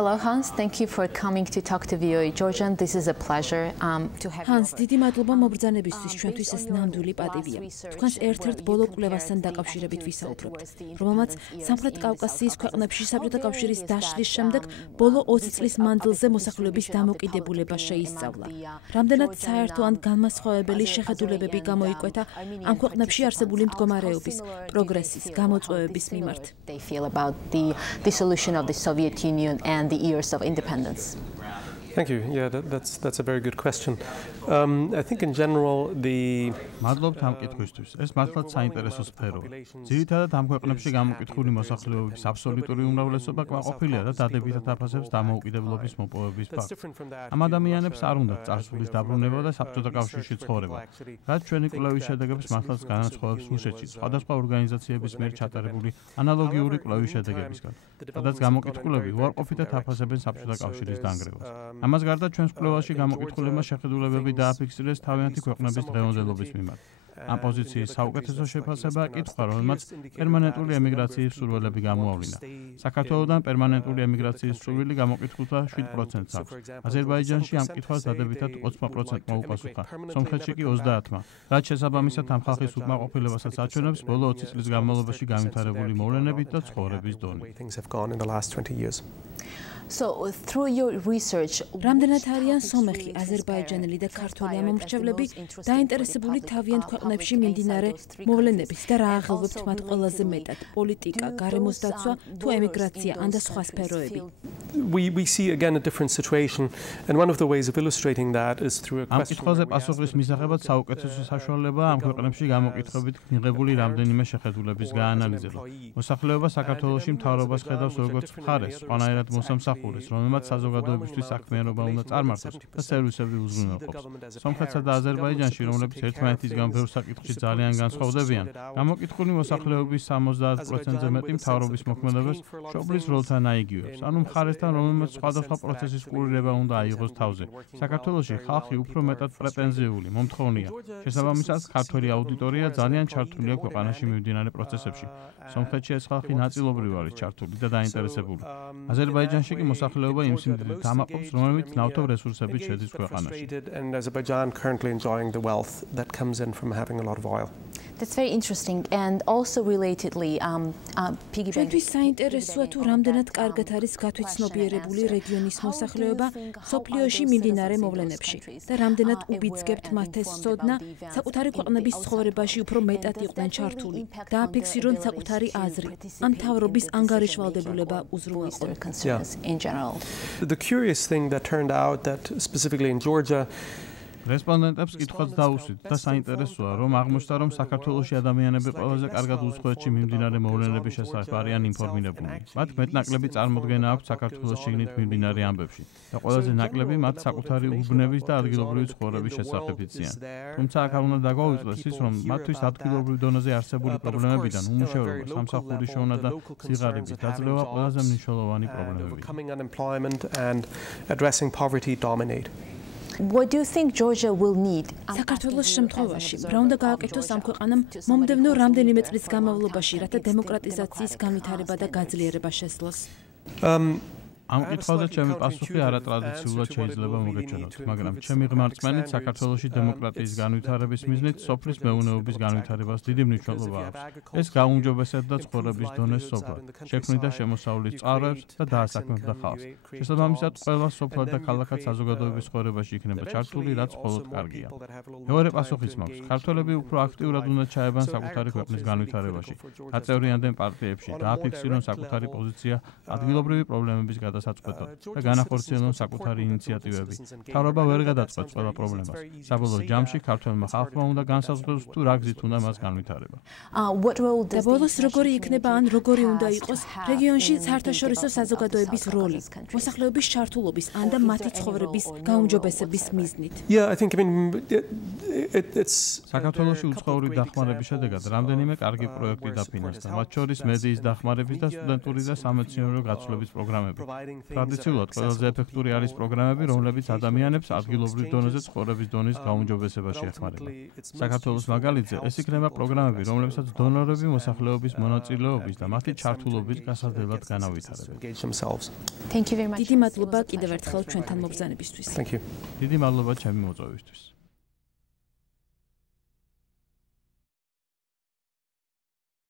Hello, Hans. Thank you for coming to talk to VOA Georgia. This is a pleasure to have you. Hans, დიდი მადლობა მობრძანებისთვის, ჩვენთვის ეს ნამდვილი პატივია. Თქვენს ერთ-ერთ ბოლო კვლევასთან დაკავშირებით ვისაუბრებთ, რომელმაც სამხრეთ კავკასიის ქვეყნებში საბჭოთა კავშირის დაშლის შემდეგ ბოლო 20 წლის მანძილზე მოსახლეობის დამოკიდებულება შეისწავლა. რამდენად საერთო ან განმასხვავებელი შეხედულებები გამოიკვეთა ამ ქვეყნებში არსებული მდგომარეობის, პროგრესის, გამოწვევების მიმართ. They feel about the dissolution of the Soviet Union and the years of independence. Thank you. Yeah, that's a very good question. I think in general the მადლობთ ამ კითხვისთვის. ეს მართლაც საინტერესო სფეროა. ძირითადად ამ ქვეყნებში გამოკითხული მოსახლეობის აბსოლუტური უმრავლესობა კმაყოფილია და დადებითად აფასებს დამოუკიდებლობის მოპოვების ფაქტს. ამ ადამიანებს არ უნდათ წარსულის დაბრუნება და საბჭოთა კავშირში ცხოვრება. რაც ჩვენი კვლევის შედეგებს მართლაც განასხვავებს რუსეთში სხვადასხვა ორგანიზაციების მიერ ჩატარებული ანალოგიური კვლევის შედეგებისგან, სადაც გამოკითხულები უარყოფითად აფასებენ საბჭოთა კავშირის დანგრევას. ამას გარდა ჩვენს კვლევაში გამოკითხულებმა შეხედულებები დააფიქსირეს თავიანთი ქვეყნების დღევანდელობის მიმართ. ამ პოზიციის საუკეთესო შეფასებაა კითხვა, რომელმაც პერმანენტული ემიგრაციის სურვილები გამოავლინა. საქართველოდან პერმანენტული ემიგრაციის სურვილი გამოკითხულთა 7%-ს აქვს. აზერბაიჯანში ამ კითხვას დადებითად 20%-მა უპასუხა, სომხეთში კი 30%-მა. რაც შესაბამისად ამ ხალხის უკმაყოფილებასაც აჩვენებს ბოლო 20 წლის განმავლობაში განვითარებული მოვლენებით და ცხოვრების დონით. So through your research, რამდენად არიან სომეხი, აზერბაიჯანელი და ქართველი ამომრჩევლები დაინტერესებული თავიანთ ქვეყნებში მიმდინარე მოვლენების და რა აღელვებთ მათ ყველაზე მეტად, პოლიტიკა, გარემოს დაცვა თუ ემიგრაცია ან და სხვა სფეროები. We see again a different situation, and one of the ways of illustrating that is through a question. ამ კითხვაზე პასუხის მისაღებად საუკეთესო საშუალებაა ამ ქვეყნებში გამოკითხებით მიღებული რამდენიმე შეხედულების გაანალიზება. მოსახლეობა საქართველოში მთავრობას ხედავს როგორც მხარეს, ყველანაირად მოსამსახურეს, რომელმაც საზოგადოებისთვის საქმიანობა უნდა წარმართოს და სერვისები უზრუნველყოფს. სომხეთსა და აზერბაიჯანში, რომლებიც ერთმანეთისგან ბევრ საკითხში ძალიან განსხვავდებიან, გამოკითხული მოსახლეობის 70%-ზე მეტი მთავრობის მოქმედებას მშობლის როლთან აიგივებს, ანუ მხარესთან, რომელმაც სხვადასხვა პროცესის კურირება უნდა აიღოს თავზე. საქართველოში ხალხი უფრო მეტად პრეტენზიული, მომთხოვნია. შესაბამისად, ქართველი აუდიტორია ძალიან ჩართულია ქვეყანაში მიმდინარე პროცესებში. სომხეთში ეს ხალხი ნაწილობრივ არის ჩართული და დაინტერესებული. აზერბაიჯანში კი მოსახლეობა იმ სიმდიდრით ამაყობს, რომელიც ნავთობ რესურსებით შედის ქვეყანაში. And Azerbaijan currently enjoying the wealth that comes in from having a lot of oil. That's very interesting, and also relatedly, ჩვენთვის საინტერესოა თუ რამდენად კარგად არის გათვითცნობიერებული რეგიონის მოსახლეობა სოფლიოში მიმდინარე მოვლენებში და რამდენად უბიძგებთ მათ ეს ცოდნა საკუთარი ქვეყნების ცხოვრებაში უფრო მეტად იყვნენ ჩართული და აფიქსირონ საკუთარი აზრი, ამ მთავრობის ანგარიშვალდებულება უზრუნველყოფენ. The curious thing that turned out that specifically in Georgia რესპონდენტებს კითხვაც დაუსვით და საინტერესოა, რომ აღმოჩნდა, რომ საქართველოში ადამიანები ყველაზე კარგად უცხოეთში მიმდინარე მოვლენების შესახებ არიან ინფორმირებული. მათ მეტნაკლები წარმოდგენა აქვთ საქართველოს შიგნით მიმდინარე ამბებში და ყველაზე ნაკლები მათ საკუთარი უბნების და ადგილობრივი ცხოვრების შესახებ იციან. თუმცა აქ არ უნდა დაგვაუწყდეს ის, რომ მათთვის ადგილობრივ დონეზე არსებული პრობლემებიდან უმუშევრობა, სამსახურის შოვნა და სიღარიბის დაძლევა ყველაზე მნიშვნელოვანი პრობლემებია. What do you think Georgia will need? საქართველოს შემთხვევაში, რა უნდა გააკეთოს ამ ქვეყანამ მომდევნო რამდენიმე წლის განმავლობაში, რათა დემოკრატიზაციის განვითარება და გაძლიერება შესძლოს? ამ კითხვაზე ჩემი პასუხი არატრადიციულად შეიძლება მოგეჩვენოთ, მაგრამ ჩემი ღმერთმენით საქართველოში დემოკრატიის განვითარების მიზნით სოფლის მეურნეობის განვითარებას დიდი მნიშვნელობა აქვს. ეს გაუმჯობესებდა ცხოვრების დონეს სოფლად, შექმნიდა შემოსავლის წყაროებს და დაასაქმებდა ხალხს. შესაბამისად, ყველა სოფლად და ქალაქად საზოგადოების ცხოვრებაში იქნება ჩართული, რაც მხოლოდ კარგია. მეორე პასუხიც მაქვს. ქართველები უფრო აქტიურად უნდა ჩაებან საკუთარი ქვეყნის განვითარებაში, გაწევრიანდნენ პარტიებში, დააფიქსირონ საკუთარი პოზიცია ადგილობრივი პრობლემების დასაწყვეტად და განახორციელონ საკუთარი ინიციატივები. მთავრობა ვერ გადაწყვეტს ყველა პრობლემას. საბოლოო ჯამში ქართველმა ხალხმა უნდა განსაზღვროს თუ რა გზით უნდა მას განვითარება. და ბოლოს როგორი იქნება ან როგორი უნდა იყოს რეგიონში საერთაშორისო საზოგადოების როლი, მოსახლეობის ჩართულობის ან და მათი ცხოვრების გაუმჯობესების მიზნით. საქართველოში უცხოური დახმარების შედეგად რამდენიმე კარგი პროექტი დაფინანსდა, მათ შორის მედიის დახმარების და სტუდენტური და სამეცნიერო გაცვლების პროგრამები. ტრადიციულად ყველაზე ეფექტური არის პროგრამები, რომლებიც ადამიანებს ადგილობრივ დონეზე ცხოვრების დონის გაუმჯობესებაში ეხმარება. საქართველოს მაგალითზე ეს იქნება პროგრამები, რომლებსაც დონორები მოსახლეობის მონაწილეობის და მათი ჩართულობის გასაზრდელად განავითარებენ. Thank you very much. დიდი მადლობა კიდევ ერთხელ ჩვენთან მობრძანებისთვის. Thank you. დიდი მადლობა ჩემი მოწვევისთვის.